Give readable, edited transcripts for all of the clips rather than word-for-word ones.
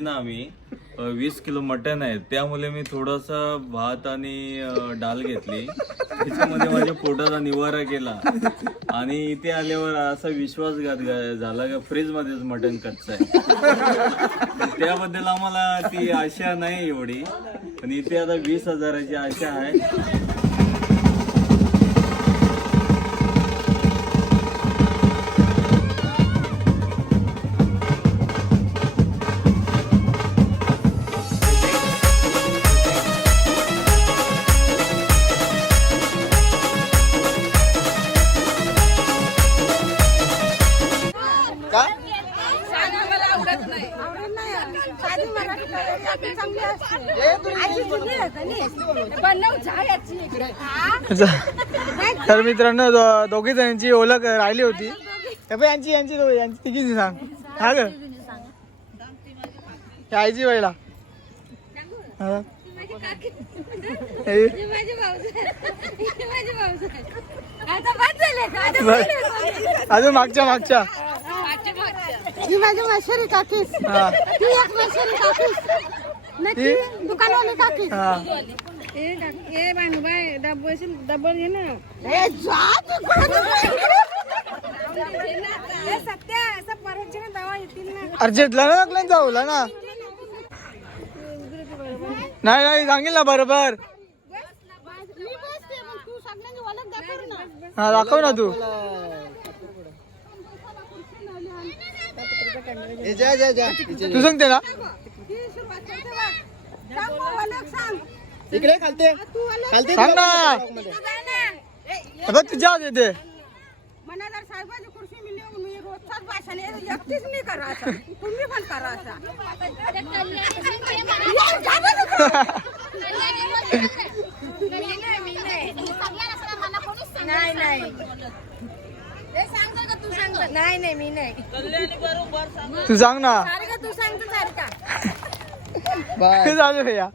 ना आम्ही 20 किलो मटण आहे, त्यामुळे मी थोडासा भात आणि डाळ घेतली, त्याच्यामध्ये माझ्या पोटाचा निवारा केला आणि इथे आल्यावर असा विश्वासघात झाला का फ्रीज मध्येच मटण कच्चं आहे. त्याबद्दल आम्हाला ती आशा नाही एवढी, पण इथे आता 20,000ची आशा आहे. तर मित्रांनो दोघी जणांची ओळख राहिली होती. यांची यांची यांची तिघीची सांग हा ग आईची वेळेला अजून मागच्या मागच्या माझी माशेरी काकीस ती एक माशेरी काकीस नक्की दुकानवाली काकी ए बाय डबल घे ना ए जा ए सत्या असं परत दवा येतील ना अर्जेंटला ना लागला जाऊला ना नाही नाही सांगेल ना बरोबर मी बसते मग तू सगळ्यांनी ओळख दाखव ना हा दाखव ना तू तू सांगते ना इकडे खालते सांग ना आता तुझ्या आत येते मला जर साहेबाची खुर्ची मिळली मी रोजचाच भाषण एकटीच नाही करा असं तुम्ही पण करा असं नाही नाही नाही नाही मी नाही तू सांग ना तू सांगतो सारखा बाय झालं भैया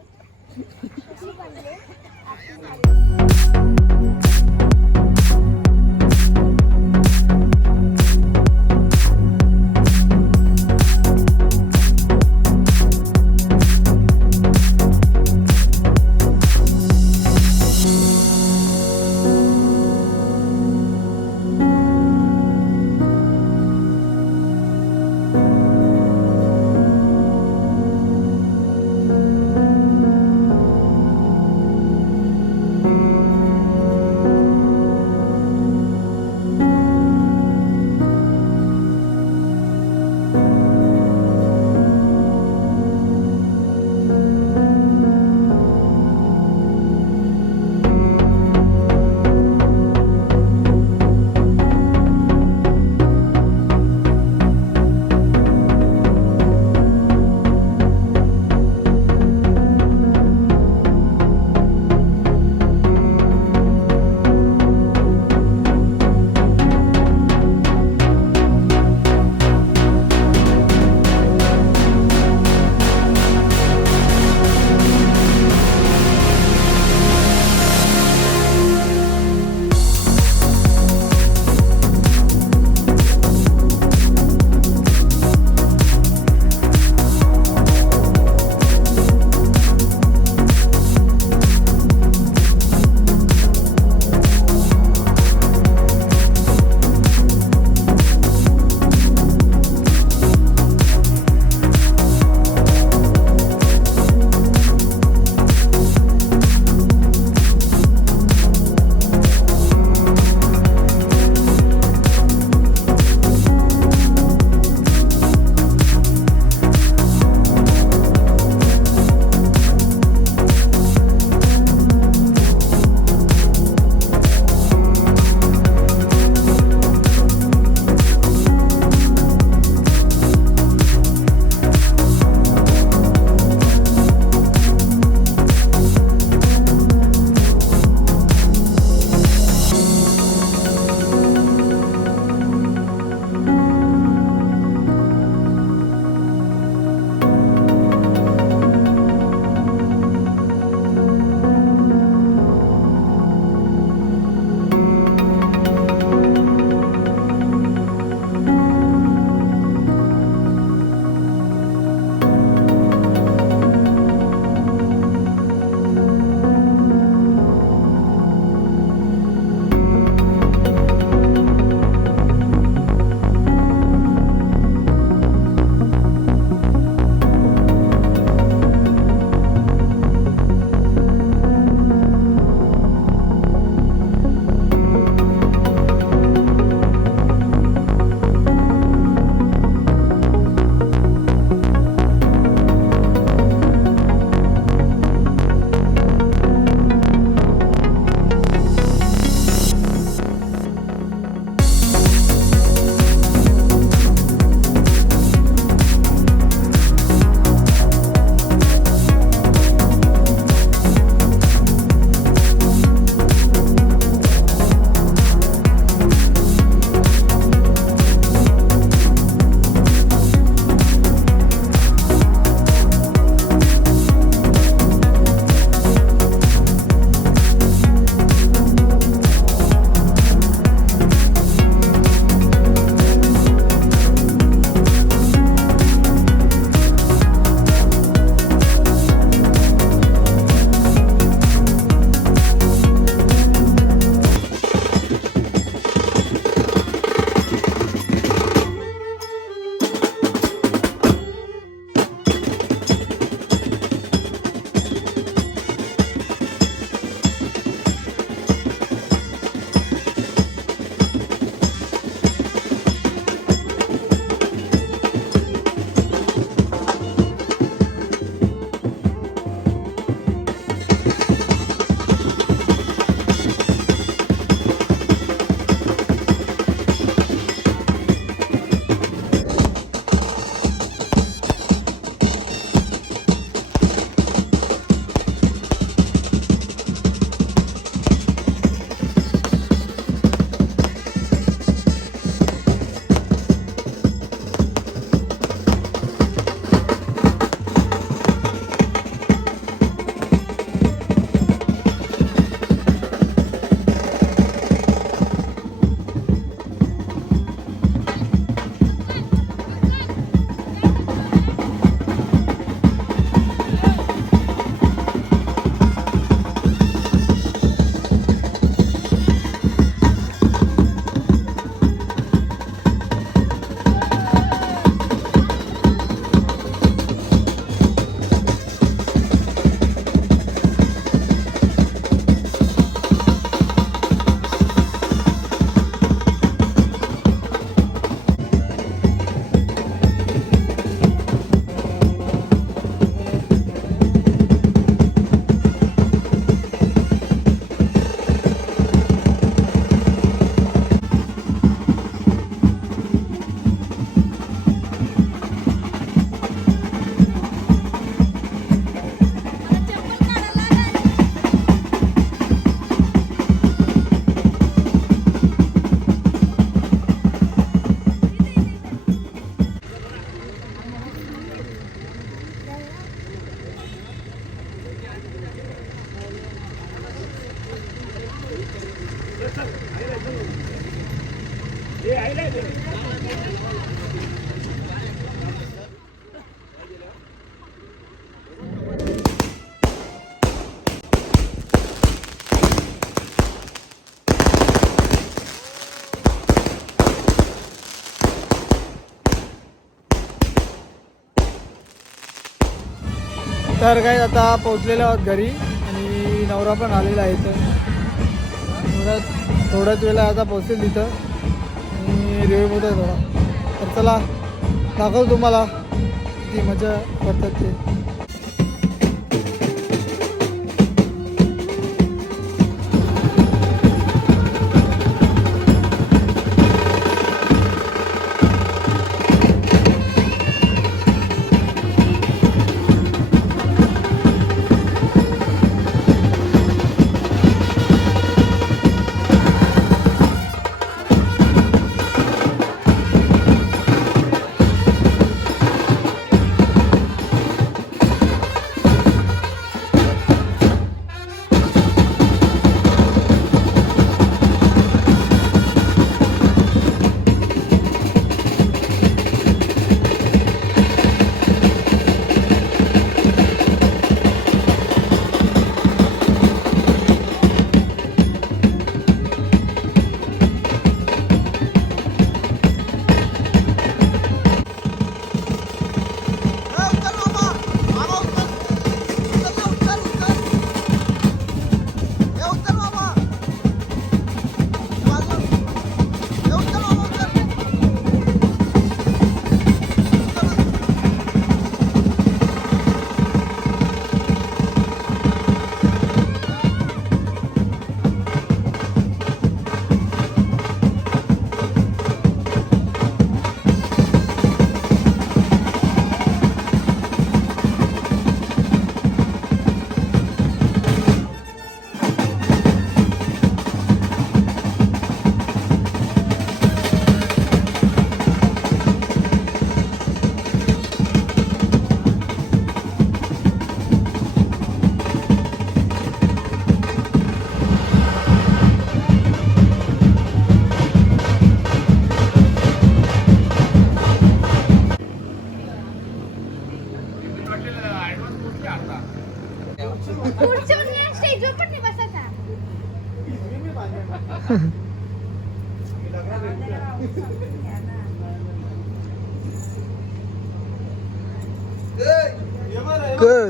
तर काय आता पोहोचलेलो आहोत घरी आणि नवरा पण आलेला आहे इथं. थोड्याच वेळा आता पोहोचेल तिथं आणि रिव्ह्यू होत आहे थोडा. तर चला दाखवतो तुम्हाला किती मजा करतात ते.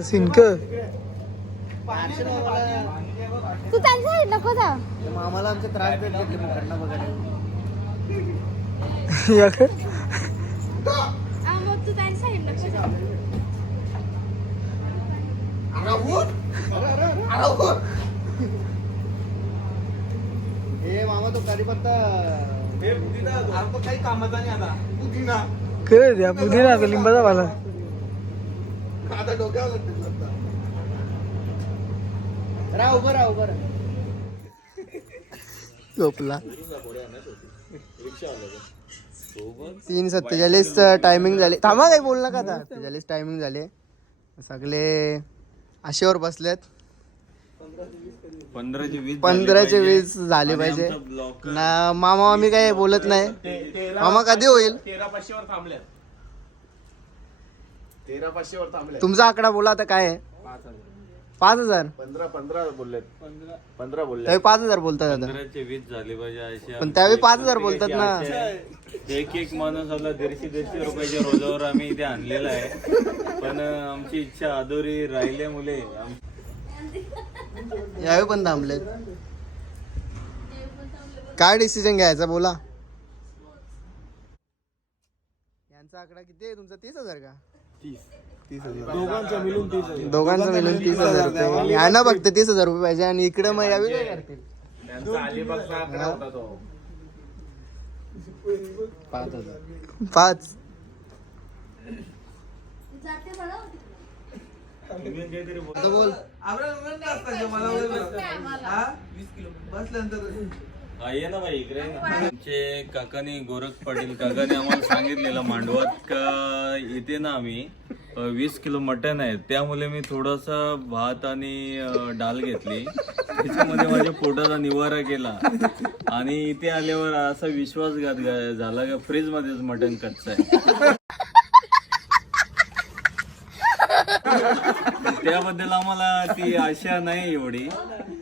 सिंक तू त्यांचा नको जा. आम्हाला आमचे त्रास देत मग तू त्यांच्या साईड नको जा. हे मामा तो कढीपत्ता काही कामाचा नाही आता. पुदिना लिंबाचा वाला आता डोक्यावर उभं राहा झोपला. 3:47 टायमिंग झाले. थांबा काही बोल नका आता. 47 टायमिंग झाले. सगळे आशेवर बसलेत. 15चे 20 झाले पाहिजे ना. मामा आम्ही काही बोलत नाही. मामा कधी होईल? 13,500 थांबले. 13,500 थांबले. तुमचा आकडा बोला आता काय आहे? 5,000. 15 बोललेत. 15 बोलले. त्यावेळी 5,000 बोलतात आता. 15चे 20 झाले पाहिजे अशी पण त्यावेळी 5,000 बोलतात ना. एक माणूस आपला 150 रुपयाच्या रोजावर आम्ही इथे आणलेला आहे. पण आमची इच्छा अधुरी राहिल्यामुळे यावेळी पण थांबलेत. काय डिसिजन घ्यायचा बोला. यांचा आकडा किती आहे तुमचा? 30,000 का? 30,000. दोघांचा मिळून 30,000. दोघांचा मिळून 30,000 रुपये. यांना फक्त 30,000 रुपये पाहिजे आणि इकडे मग यावेळी काय करतील? त्यांचा अलिबागचा आकडा होता तो. 5,000. 5. बोल. ये ना भाई इकडे आमचे काकानी गोरख पाटील काकाने आम्हाला सांगितलेलं मांडवात का इथे ना आम्ही 20 किलो मटण आहे, त्यामुळे मी थोडासा भात आणि डाळ घेतली. त्याच्यामध्ये माझ्या पोटाचा निवारा केला आणि इथे आल्यावर असा विश्वासघात झाला का फ्रीज मध्येच मटण कच्चं आहे. त्याबद्दल आम्हाला ती आशा नाही एवढी,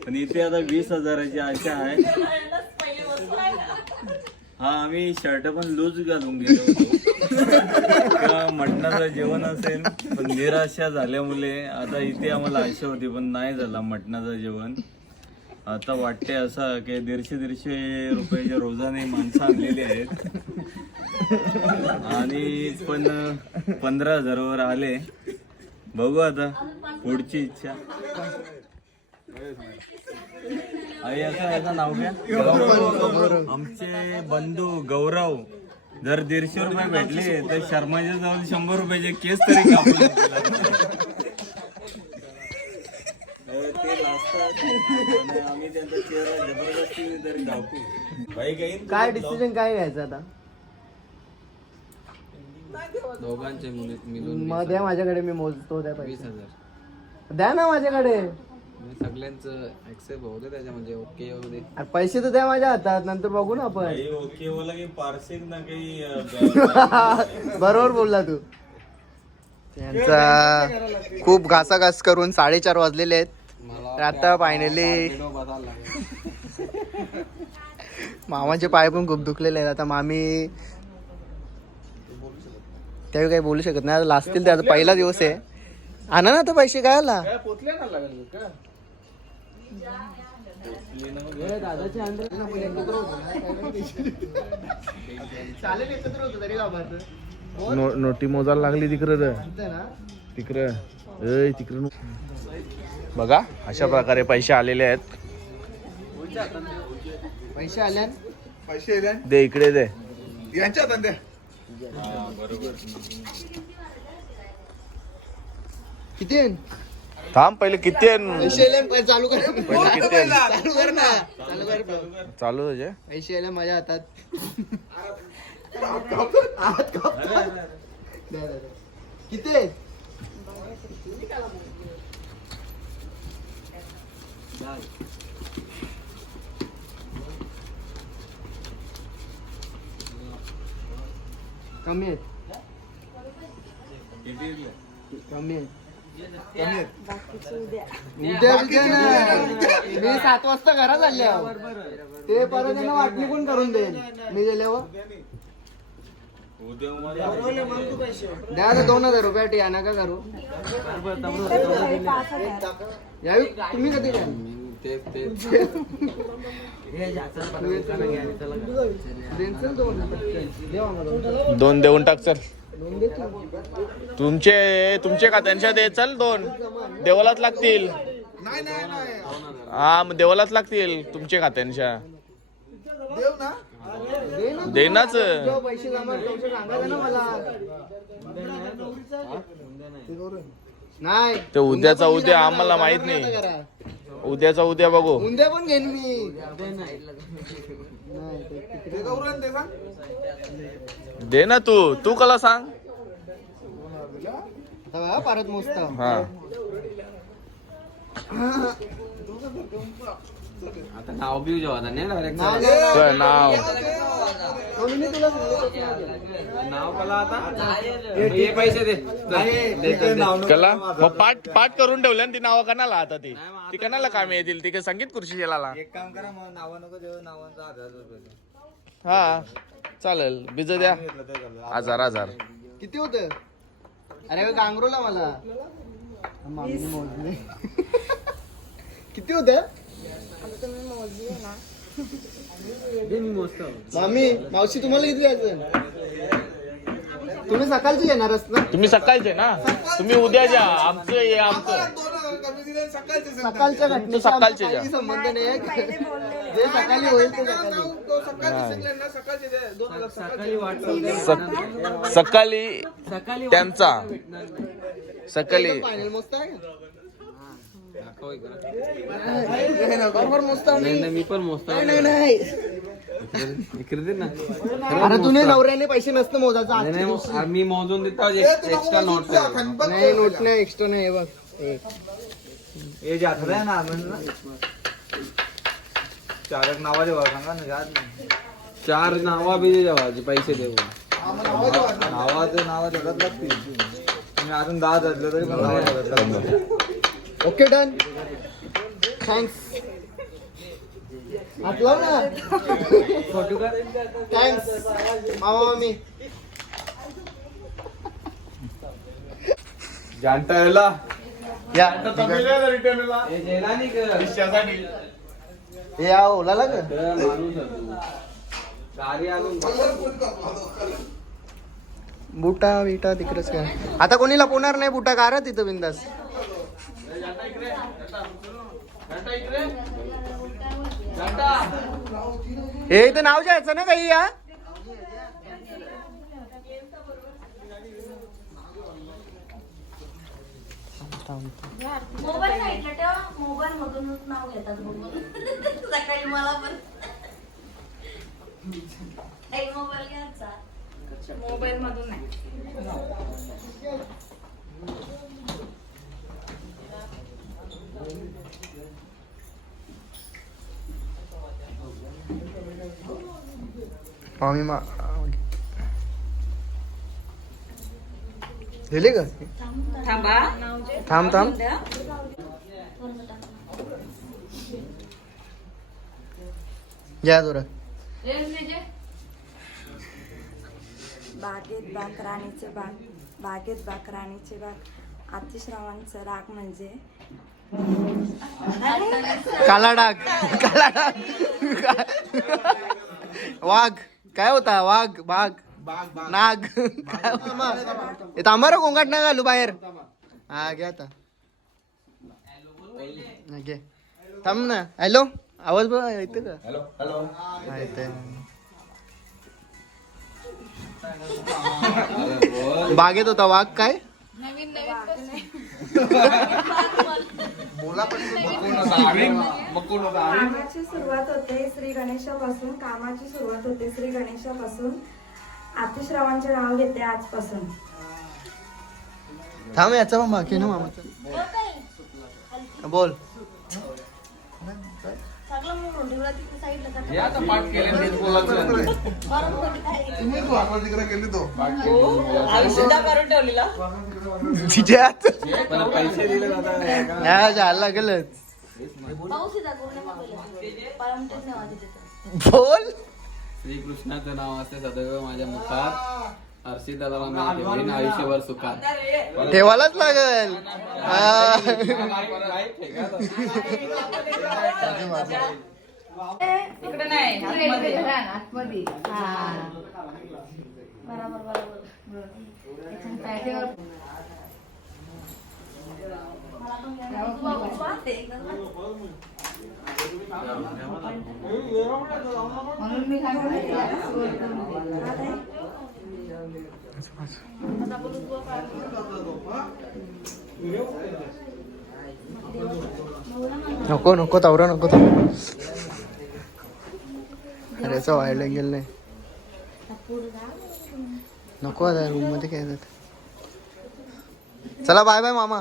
पण इथे आता 20,000ची आशा आहे. हा, आम्ही शर्ट पण लूज घालून गेलो होतो का मटणाचं जेवण असेल, पण निराशा झाल्यामुळे आता इथे आम्हाला आशा होती पण नाही झाला मटणाचं जेवण. आता वाटते असं की 150 रुपयाच्या रोजाने माणसं आणलेली आहेत आणि पण 15,000 वर आले. बघू आता पुढची इच्छा. आई याचं नाव काय? आमचे बंधू गौरव जर 150 रुपये भेटले तर शर्माच्या जवळ 100 रुपयाचे केस तरी कापून ते लाजतात आणि आम्ही त्यांचा चेहरा जबरदस्ती तरी कापू. बाई काय डिसिजन काय घ्यायचं आता? दोघांचे मिळून मग द्या माझ्याकडे, मी मोजतो. द्या पैसे, 20,000 द्या ना माझ्याकडे. सगळ्यांचं ऍक्सेप्ट होते त्याच्या म्हणजे ओके होते. अरे पैसे तर द्या माझ्या हातात, नंतर बघू ना आपण. ओके बोला की पार्सिक ना काही बरोबर बोलला तू. त्यांचा खूप घासाघास करून 4:30 वाजलेले आहेत. तर आता फायनली मामाचे पाय पण खूप दुखलेले आहेत. आता मामी त्यावेळी काही बोलू शकत नाही, आता लाजतील. त्याचा पहिला दिवस आहे. आणा ना आता पैसे काय आला नोटी मोजायला लागली तिकडं तिकडं बघा. अशा प्रकारे पैसे आलेले आहेत. पैसे आल्या. दे इकडे दे. किती आहे? थांब पहिले किती आहे? पैसे आले, चालू कर. पहिले किती आहे? चालू कर ना, चालू कर. चालू तुझे पैसे आले माझ्या हातात. किती आहे? कमी आहेत. कमी आहेत. उद्या ना. मी 7 वाजता घरात आल्यावर ते परत त्यांना वाटणी पण करून देईन मी गेल्यावर. द्या ना 2,000 रुपये या नका करू. यावी तुम्ही कधी द्या. दोन देऊन टाक. चल तुमचे का त्यांच्या दे. चल 2 देवालाच लागतील. हा मग देवालाच लागतील तुमचे खात्यांच्या. देनाच पैसे जमा सांगा ना मला. नाही ते उद्याचा उद्या आम्हाला माहित नाही. उद्याचा उद्या बघू. उद्या पण घेईन मी. दे ना तू कला सांग. परत मोजता. हा आता नाव बिव जेव्हा नाही डायरेक्ट तुझं नाव नाव कला आता हे पैसे दे कला मग पाठ करून ठेवल्या ती नावं कणाला आता ती कणाला कामी येतील. ती संगीत खुर्ची गेला. एक काम करा मग नावा नको देऊ. नावांचा 1,000 रुपये हा चालेल. बीज द्या 1,000 किती होत? अरे गांगरोला मला किती होत? मामी मावशी तुम्हाला किती द्यायचं? तुम्ही सकाळची येणारच ना? तुम्ही सकाळचे ना. तुम्ही उद्या जा. आमचं हे आमचं सकाळच्या घटनेशी सकाळचे काही जा. संबंध नाही आहे. जे सकाळी होईल ते सकाळी त्यांचा सकाळी फायनल मोजता आहे का? दाखव इकडं. बरोबर मोजता नाही मी पण मोजतो. नाही इकडे दे ना. अरे तुने नवऱ्याने पैसे नसतं मोजायचं नाही, नाही, मी मोजून देतो एक्स्ट्रा नोट नाही नोट नाही एक्स्ट्रा नाही हे बघ हे जे आता आहे ना चार नावा देवा सांगा ना चार नावा बी देवाचे पैसे देऊ नावा जगत लागतील तुम्ही अजून 10 धरलं तरी पण नावा जगत लागतील. ओके डन थँक्स आठवलं ना थँक्स मामा मामी जानता याला या हे जेला नाही का हे या ओलाला का माणूस गाडी आणून बुटा बिटा तिकडेच काय आता कोणी लपवणार नाही बुटा का तिथं बिंदास हे इथं नाव घ्यायचं ना काही या मोबाईल साईडला ठेवा मोबाईल मधूनच नाव घेतात सकाळी मला पण मोबाईल घ्यायचा मोबाईल मधून नाही मामी लिहिले का थांबा थांब थांब या जोरा बागेत बाग राणीचे बाग बागेत बाग राणीचे बाग अतिश्रावांचं राग म्हणजे काला डाग काला डाग वाघ काय होता वाघ बाघ नाग काय तांबारा कोंगाट ना घालू बाहेर हा घ्या आता घे थांब ना हॅलो आवाज बघ येते का हा येते बागेत होता वाघ काय कामाची सुरुवात होते श्री गणेशापासून कामाची सुरुवात होते श्री गणेशापासून अतिश्रावांचे नाव घेते आजपासून थांब याचा पण बाकी ना मामाचा बोल हे आता पाठ केले मी बोलायचं तिच्या पण पैसे दिले जातात झाला गेलंच पाऊस बोल श्रीकृष्णाचं नाव असते सदैव माझ्या मुखात हर्षिदाला मी ठेवीन आयुष्यभर सुखात ठेवायलाच लागल तिकडे नाही बरोबर बरोबर म्हणून मी काय नको नको तावरा नको अरेचा व्हायला गेलं नाही नको आता रूम मध्ये काय जात चला बाय बाय मामा